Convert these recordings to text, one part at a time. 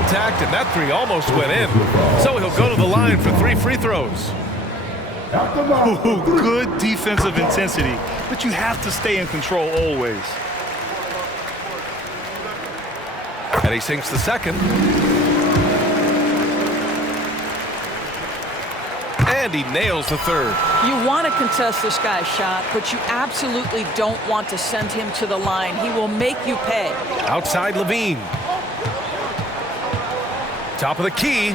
contact, and that three almost went in. So he'll go to the line for 3 free throws. Ooh, good defensive intensity, but you have to stay in control always. And he sinks the second. And he nails the third. You want to contest this guy's shot, but you absolutely don't want to send him to the line. He will make you pay. Outside Levine. Top of the key.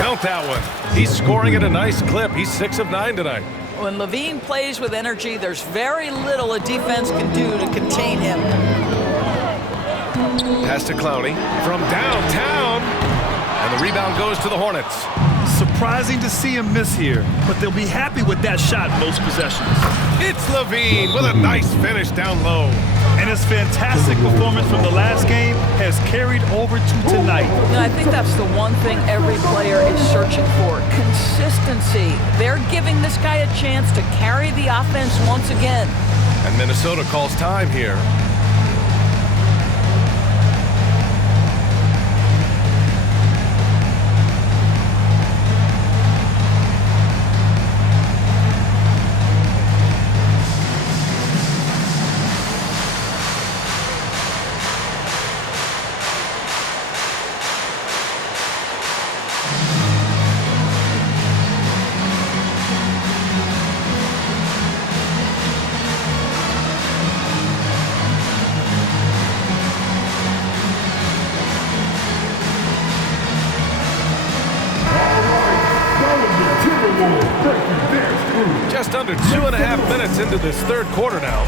Count that one. He's scoring at a nice clip. He's 6 of 9 tonight. When Levine plays with energy, there's very little a defense can do to contain him. Pass to Clowney from downtown. And the rebound goes to the Hornets. Surprising to see him miss here, but they'll be happy with that shot most possessions. It's Levine with a nice finish down low. And his fantastic performance from the last game has carried over to tonight. And I think that's the one thing every player is searching for, consistency. They're giving this guy a chance to carry the offense once again. And Minnesota calls time here. Just under 2.5 minutes into this third quarter now.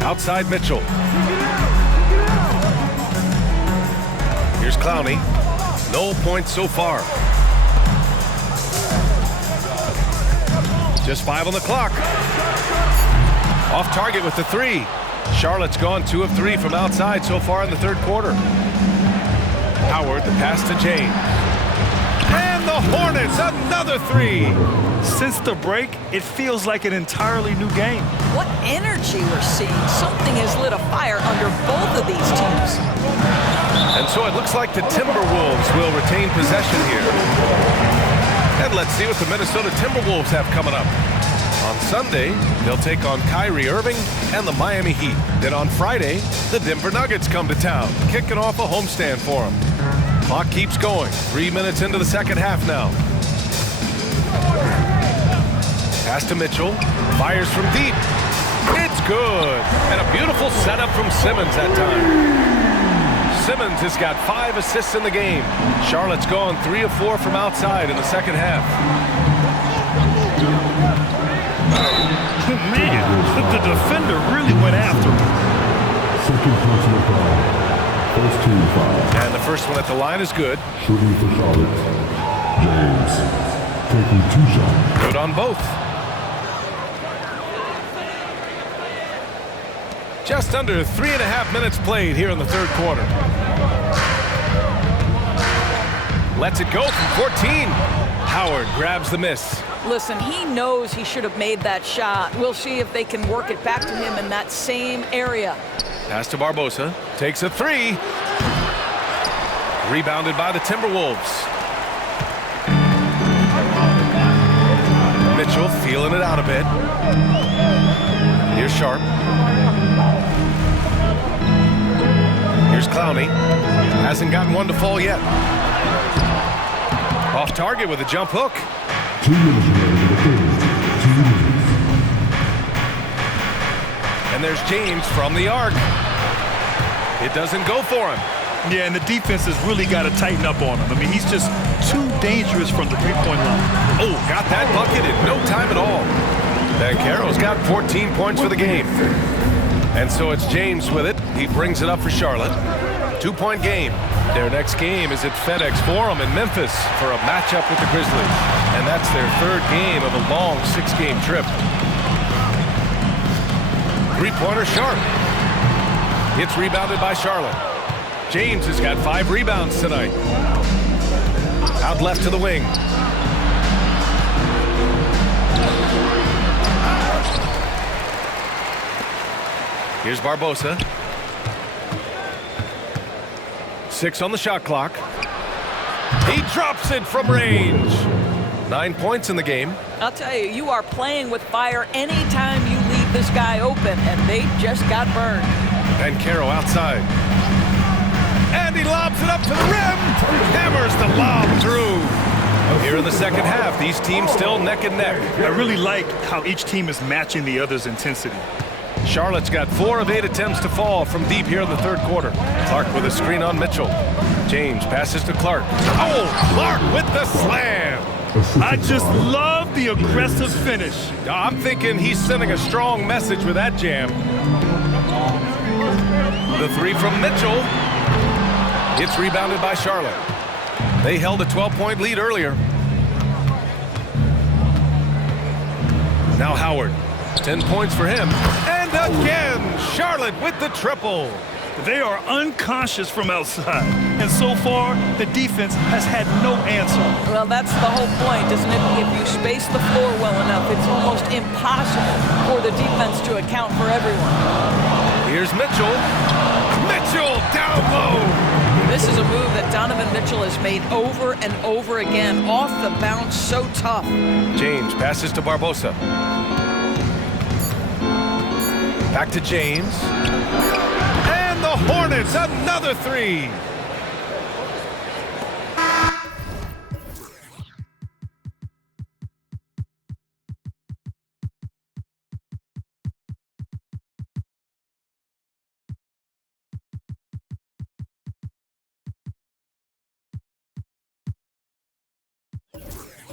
Outside Mitchell. Here's Clowney. No points so far. Just 5 on the clock. Off target with the 3. Charlotte's gone 2 of 3 from outside so far in the third quarter. Howard, the pass to James. And the Hornets, another 3. Since the break, it feels like an entirely new game. What energy we're seeing. Something has lit a fire under both of these teams. And so it looks like the Timberwolves will retain possession here. And let's see what the Minnesota Timberwolves have coming up. On Sunday, they'll take on Kyrie Irving and the Miami Heat. Then on Friday, the Denver Nuggets come to town, kicking off a homestand for them. Clock keeps going. 3 minutes into the second half now. Pass to Mitchell. Fires from deep. It's good. And a beautiful setup from Simmons that time. Simmons has got 5 assists in the game. Charlotte's gone 3 of 4 from outside in the second half. Man, the defender really went after him. Second personal foul. First team foul. And the first one at the line is good. Shooting for Charlotte. James taking 2 shots. Good on both. Just under 3.5 minutes played here in the third quarter. Lets it go from 14. Howard grabs the miss. Listen, he knows he should have made that shot. We'll see if they can work it back to him in that same area. Pass to Barbosa. Takes a 3. Rebounded by the Timberwolves. Mitchell feeling it out a bit. Here's Sharp. Here's Clowney. Hasn't gotten one to fall yet. Off target with a jump hook. 2 minutes remaining in the third. 2 minutes. And there's James from the arc. It doesn't go for him. Yeah, and the defense has really got to tighten up on him. I mean, he's just too dangerous from the three-point line. Oh, got that bucket in no time at all. Banchero's got 14 points for the game. And so it's James with it. He brings it up for Charlotte. 2-point game. Their next game is at FedEx Forum in Memphis for a matchup with the Grizzlies. And that's their third game of a long 6-game trip. Three-pointer Sharp. It's rebounded by Charlotte. James has got 5 rebounds tonight. Out left to the wing. Here's Barbosa. 6 on the shot clock. He drops it from range. 9 points in the game. I'll tell you, you are playing with fire anytime you leave this guy open, and they just got burned. Banchero outside. And he lobs it up to the rim. Hammers the lob through. Here in the second half, these teams still neck and neck. I really like how each team is matching the other's intensity. Charlotte's got 4 of 8 attempts to fall from deep here in the third quarter. Clark with a screen on Mitchell. James passes to Clark. Oh, Clark with the slam. I just love the aggressive finish. I'm thinking he's sending a strong message with that jam. The 3 from Mitchell. It's rebounded by Charlotte. They held a 12-point lead earlier. Now Howard. 10 points for him. And again, Charlotte with the triple. They are unconscious from outside, and so far, the defense has had no answer. Well, that's the whole point, isn't it? If you space the floor well enough, it's almost impossible for the defense to account for everyone. Here's Mitchell. Mitchell down low. This is a move that Donovan Mitchell has made over and over again. Off the bounce, so tough. James passes to Barbosa. Back to James. And the Hornets, another 3.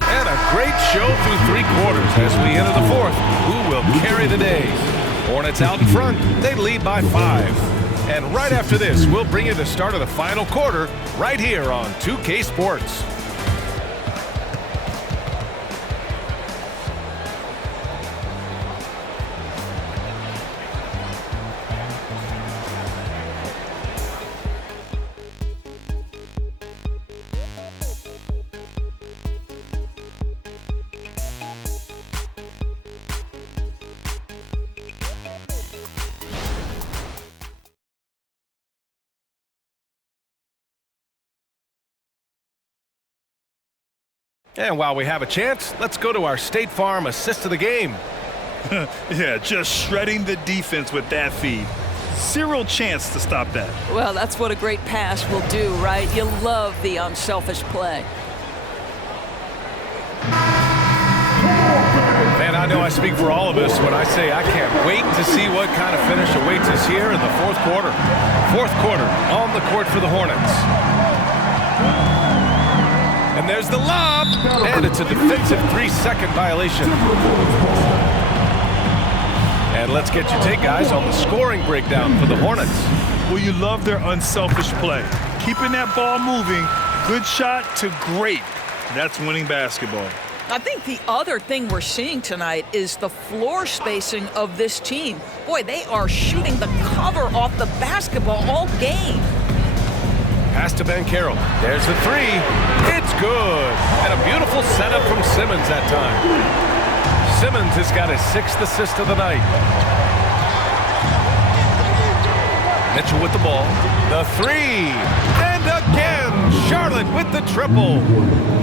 And a great show through 3 quarters as we enter the 4th. Who will carry the day? Hornets out in front. They lead by 5. And right after this, we'll bring you the start of the final quarter right here on 2K Sports. And while we have a chance, let's go to our State Farm assist of the game. Yeah, just shredding the defense with that feed. Zero chance to stop that. Well, that's what a great pass will do, right? You love the unselfish play. Man, I know I speak for all of us when I say I can't wait to see what kind of finish awaits us here in the 4th quarter. 4th quarter on the court for the Hornets. And there's the lob, and it's a defensive 3-second violation. And let's get your take, guys, on the scoring breakdown for the Hornets. Well, you love their unselfish play. Keeping that ball moving, good shot to great. That's winning basketball. I think the other thing we're seeing tonight is the floor spacing of this team. Boy, they are shooting the cover off the basketball all game. Pass to Banchero. There's the 3. It's good. And a beautiful setup from Simmons that time. Simmons has got his 6th assist of the night. Mitchell with the ball. The 3. And again, Charlotte with the triple.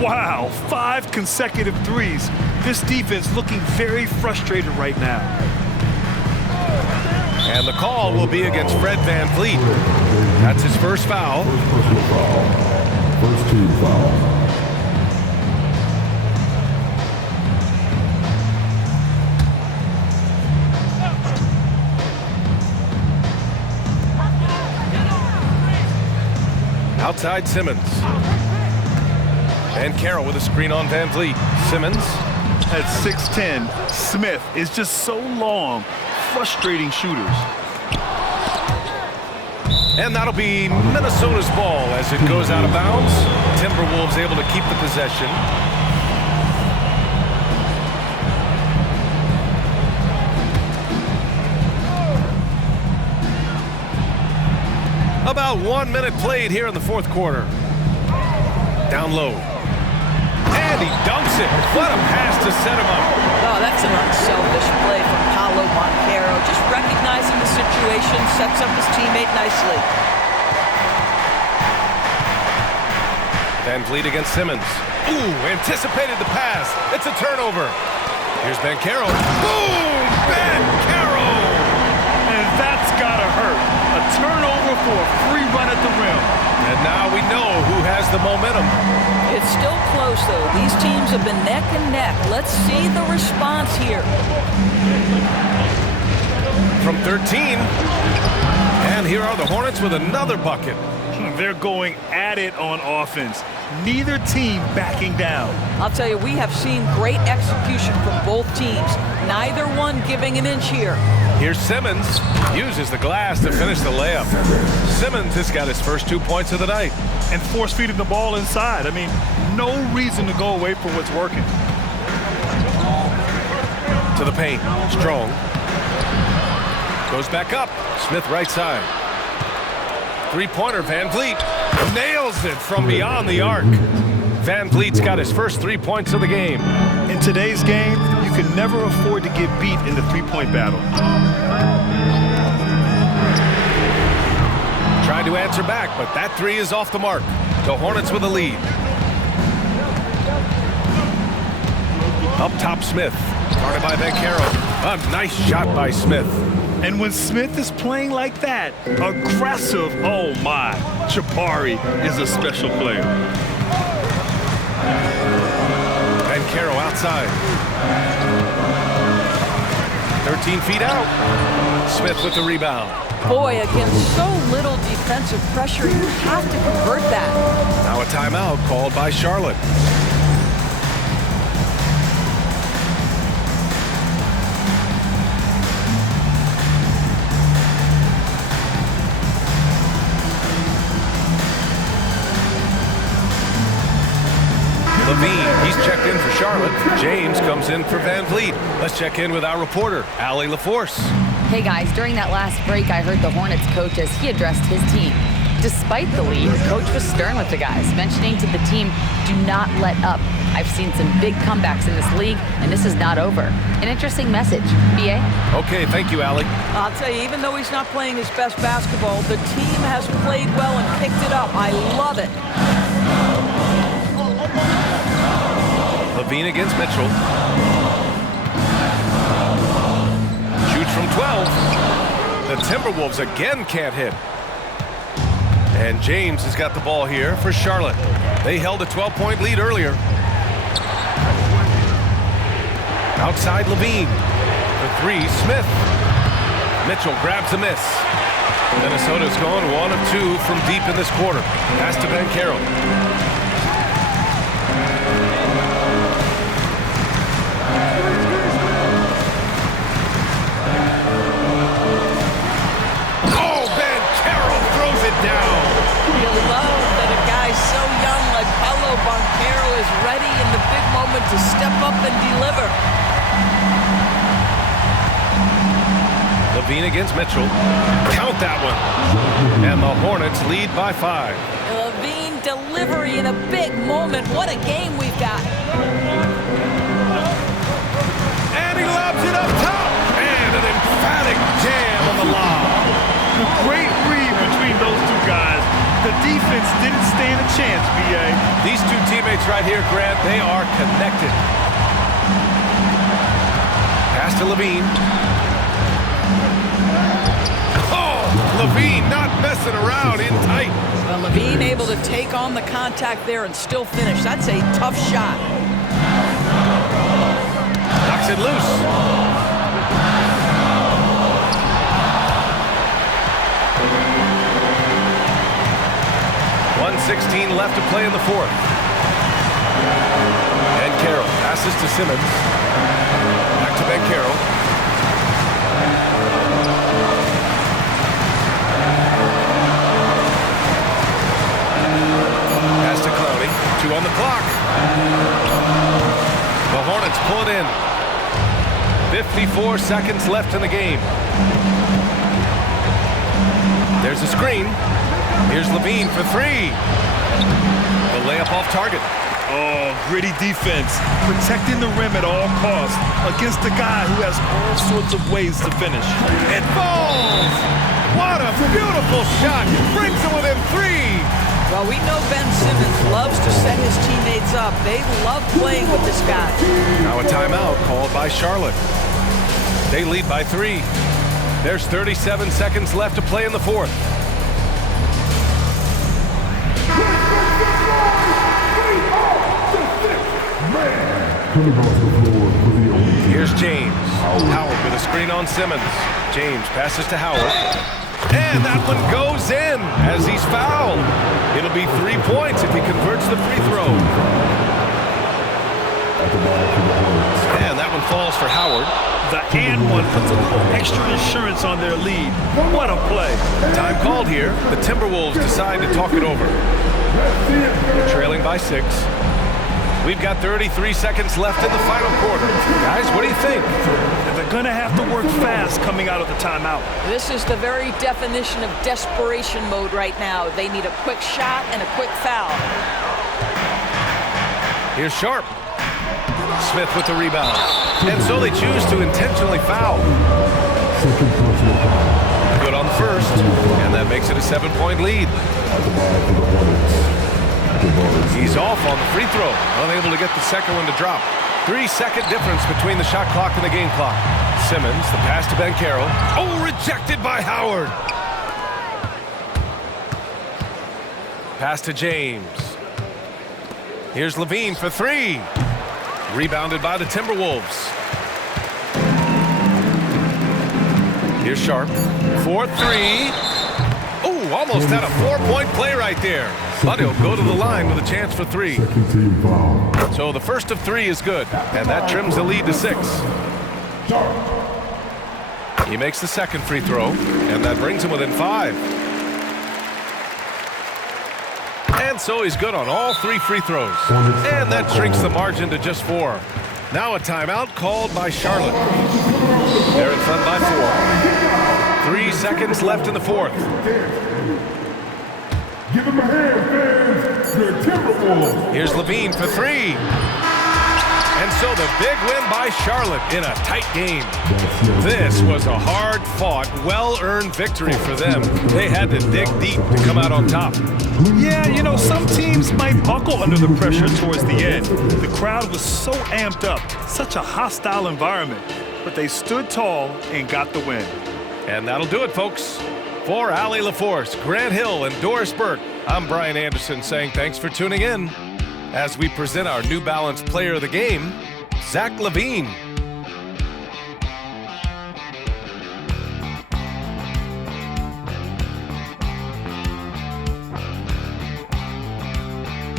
Wow, 5 consecutive threes. This defense looking very frustrated right now. And the call will be against Fred VanVleet. That's his first foul. First team foul. Outside Simmons. And Carroll with a screen on VanVleet. Simmons. At 6'10", Smith is just so long, frustrating shooters. And that'll be Minnesota's ball as it goes out of bounds. Timberwolves able to keep the possession. About 1 minute played here in the 4th quarter. Down low. And he dunks it. What a pass to set him up. Oh, that's an unselfish play from Paolo Banchero. Just recognizing the situation, sets up his teammate nicely. Van Vliet against Simmons. Ooh, anticipated the pass. It's a turnover. Here's Banchero. Boom! Banchero! And that's gotta hurt. A turnover for a free run at the rim. And now we know who has the momentum. It's still close, though. These teams have been neck and neck. Let's see the response here. From 13. And here are the Hornets with another bucket. They're going at it on offense. Neither team backing down. I'll tell you, we have seen great execution from both teams. Neither one giving an inch here. Here's Simmons. Uses the glass to finish the layup. Simmons has got his first 2 points of the night. And force-feeding the ball inside. I mean, no reason to go away from what's working. To the paint. Strong. Goes back up. Smith right side. Three-pointer, Van Vliet. Nails it from beyond the arc. Van Vliet's got his first 3 points of the game. In today's game, you can never afford to get beat in the three-point battle. Tried to answer back, but that three is off the mark. The Hornets with a lead. Up top, Smith. Guarded by Banchero. A nice shot by Smith. And when Smith is playing like that, aggressive, oh my, Jabari is a special player. Banchero outside. 13 feet out. Smith with the rebound. Boy, against so little defensive pressure, you have to convert that. Now a timeout called by Charlotte. Levine, he's checked in for Charlotte. James comes in for Van Vliet. Let's check in with our reporter, Allie LaForce. Hey guys, during that last break, I heard the Hornets coach as he addressed his team. Despite the lead, the coach was stern with the guys, mentioning to the team, do not let up. I've seen some big comebacks in this league, and this is not over. An interesting message. B.A.? Okay, thank you, Allie. I'll tell you, even though he's not playing his best basketball, the team has played well and picked it up. I love it. Levine against Mitchell. Shoots from 12. The Timberwolves again can't hit. And James has got the ball here for Charlotte. They held a 12-point lead earlier. Outside Levine. The three, Smith. Mitchell grabs a miss. Minnesota's going 1 of 2 from deep in this quarter. Pass to Banchero. Down. You love that a guy so young like Paolo Banchero is ready in the big moment to step up and deliver. Levine against Mitchell. Count that one. And the Hornets lead by 5. Levine delivery in a big moment. What a game we've got. And he lobs it up top. And an emphatic jam on the lob. Great read between those two guys. The defense didn't stand a chance, B.A. These two teammates right here, Grant, they are connected. Pass to Levine. Oh, Levine not messing around, in tight. Well, Levine able to take on the contact there and still finish. That's a tough shot. Knocks it loose. 1:16 left to play in the fourth. And Banchero passes to Simmons. Back to Banchero. Pass to Clowney. 2 on the clock. The Hornets pull it in. 54 seconds left in the game. There's a screen. Here's Levine for 3. The layup off target. Oh, gritty defense. Protecting the rim at all costs against a guy who has all sorts of ways to finish. It falls! What a beautiful shot. Brings him within 3. Well, we know Ben Simmons loves to set his teammates up. They love playing with this guy. Now a timeout called by Charlotte. They lead by 3. There's 37 seconds left to play in the fourth. Here's James. Howard with a screen on Simmons. James passes to Howard. And that one goes in as he's fouled. It'll be 3 points if he converts the free throw. And that one falls for Howard. The and one puts a little extra insurance on their lead. What a play. Time called here. The Timberwolves decide to talk it over. They're trailing by 6. We've got 33 seconds left in the final quarter. Guys, what do you think? They're going to have to work fast coming out of the timeout. This is the very definition of desperation mode right now. They need a quick shot and a quick foul. Here's Sharp. Smith with the rebound. And so they choose to intentionally foul. Good on the first. And that makes it a 7-point lead. He's off on the free throw. Unable to get the second one to drop. 3-second difference between the shot clock and the game clock. Simmons, the pass to Banchero. Oh, rejected by Howard. Pass to James. Here's Levine for 3. Rebounded by the Timberwolves. Here's Sharp. 4-3. Oh, almost had a 4-point play right there. But he'll go to the line with a chance for 3. So the first of 3 is good. And that trims the lead to 6. He makes the second free throw. And that brings him within 5. And so he's good on all 3 free throws. And that shrinks the margin to just 4. Now a timeout called by Charlotte. They're in front by 4. 3 seconds left in the fourth. Give him a hand, fans. The Timberwolves. Here's Levine for 3. And so the big win by Charlotte in a tight game. This was a hard-fought, well-earned victory for them. They had to dig deep to come out on top. Yeah, you know, some teams might buckle under the pressure towards the end. The crowd was so amped up, such a hostile environment. But they stood tall and got the win. And that'll do it, folks. For Allie LaForce, Grant Hill, and Doris Burke, I'm Brian Anderson saying thanks for tuning in as we present our New Balance Player of the Game, Zach LaVine.